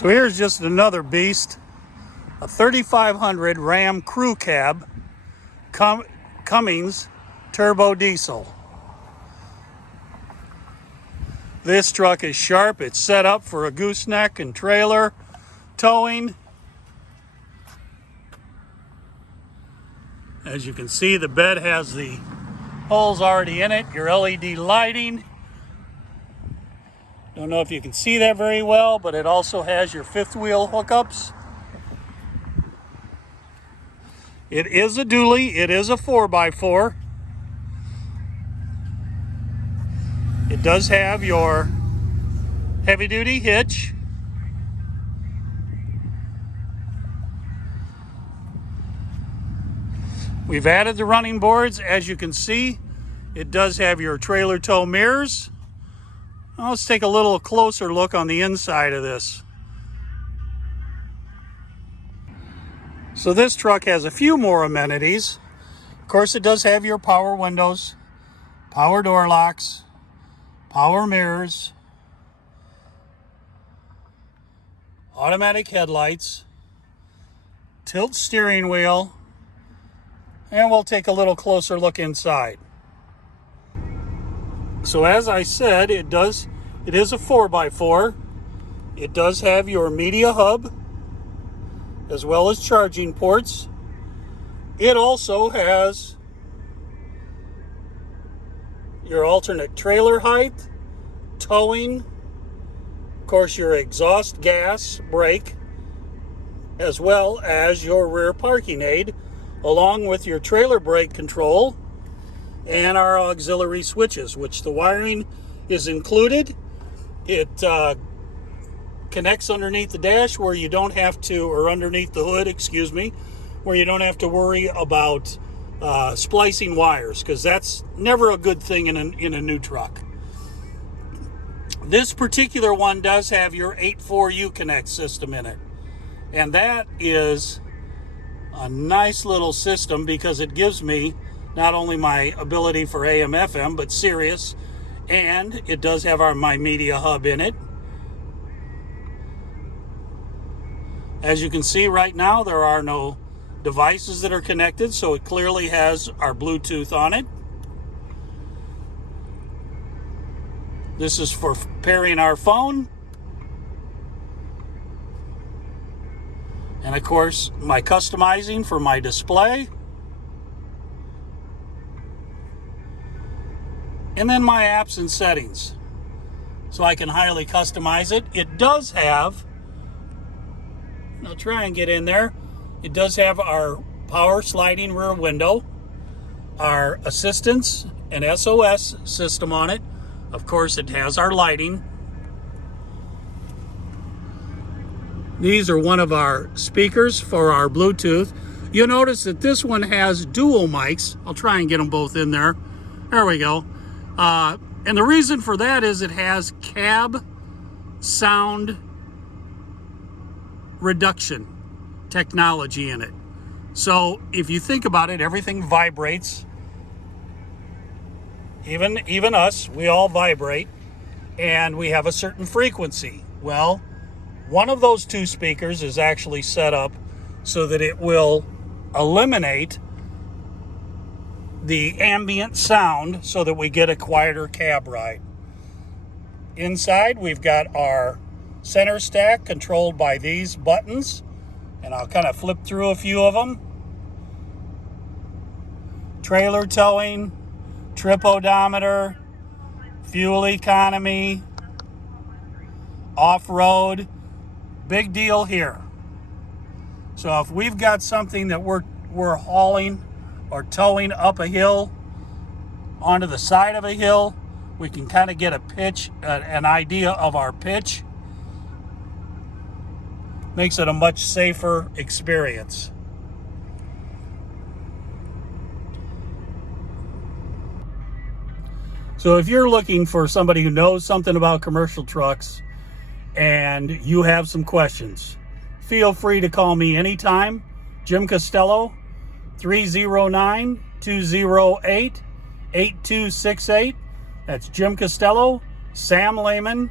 So here's just another beast, a 3500 Ram Crew Cab Cummins turbo diesel. This truck is sharp. It's set up for a gooseneck and trailer towing. As you can see, the bed has the holes already in it, your LED lighting. Don't know if you can see that very well, but it also has your fifth wheel hookups. It is a dually. It is a 4x4. It does have your heavy duty hitch. We've added the running boards. As you can see, it does have your trailer tow mirrors. Now let's take a little closer look on the inside of this. So this truck has a few more amenities. Of course, it does have your power windows, power door locks, power mirrors, automatic headlights, tilt steering wheel, and we'll take a little closer look inside. So as I said, it is a 4x4. It does have your media hub as well as charging ports. It also has your alternate trailer height, towing, of course your exhaust gas brake, as well as your rear parking aid, along with your trailer brake control and our auxiliary switches, which the wiring is included. It connects underneath the dash where you don't have to, or underneath the hood, excuse me, where you don't have to worry about splicing wires, because that's never a good thing in a new truck. This particular one does have your 8.4 Uconnect system in it, and that is a nice little system because it gives me not only my ability for AM FM but Sirius, and it does have my media hub in it. As you can see right now, there are no devices that are connected, so it clearly has our Bluetooth on it. This is for pairing our phone. And of course, my customizing for my display. And then my apps and settings. So I can highly customize it. It does have, I'll try and get in there. It does have our power sliding rear window, our assistance and SOS system on it. Of course, it has our lighting. These are one of our speakers for our Bluetooth. You'll notice that this one has dual mics. I'll try and get them both in there. There we go. And the reason for that is it has cab sound reduction technology in it. So if you think about it, everything vibrates. Even us, we all vibrate, and we have a certain frequency. Well, one of those two speakers is actually set up so that it will eliminate the ambient sound so that we get a quieter cab ride. Inside, we've got our center stack controlled by these buttons, and I'll kind of flip through a few of them. Trailer towing, trip odometer, fuel economy, off-road. Big deal here. So if we've got something that we're hauling or towing up a hill onto the side of a hill, we can kind of get a pitch, an idea of our pitch. Makes it a much safer experience. So if you're looking for somebody who knows something about commercial trucks and you have some questions, feel free to call me anytime. Jim Costello, 309-208-8268. That's Jim Costello, Sam Lehman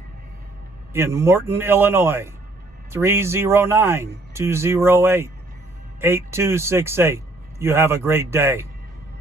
in Morton, Illinois. 309-208-8268. You have a great day.